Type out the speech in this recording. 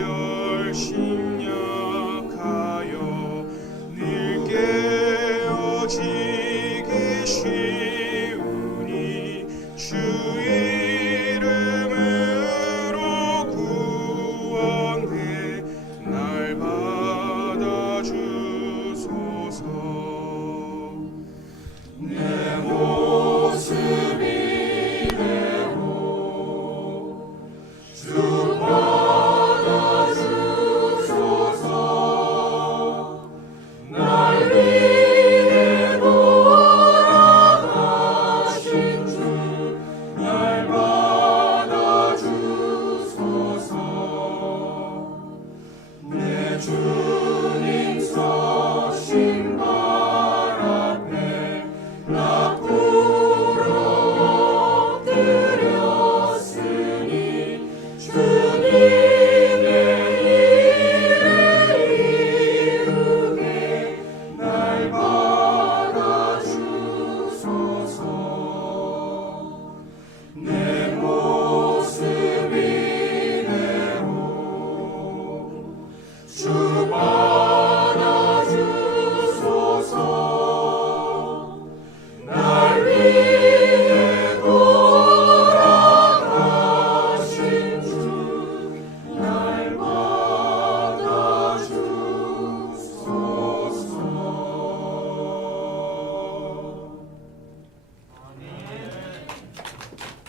your sheep. true.